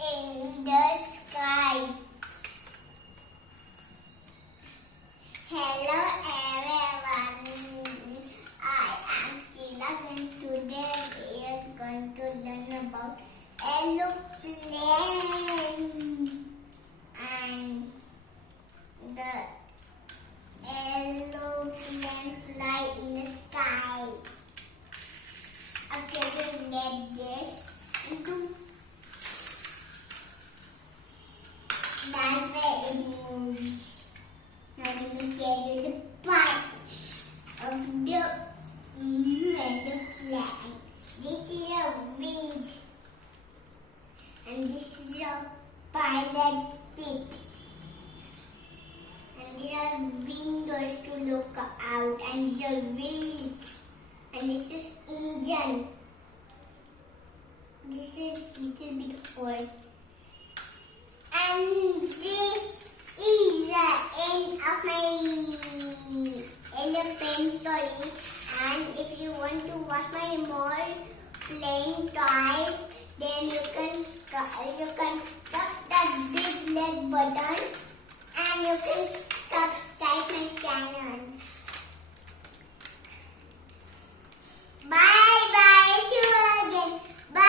in the sky. Hello everyone, I am Chirag and today we are going to learn about aeroplane and the aeroplane fly in the sky. Okay, we let this into that way it moves. Now we will tell you the parts of the aeroplane. This is a wings and this is a pilot seat. And these are windows to look out, and these are wheels, and this is engine. This is little bit old. And this is the end of my aeroplane story. And if you want to watch my more playing toys, then you can tap that big red button and you can subscribe my channel.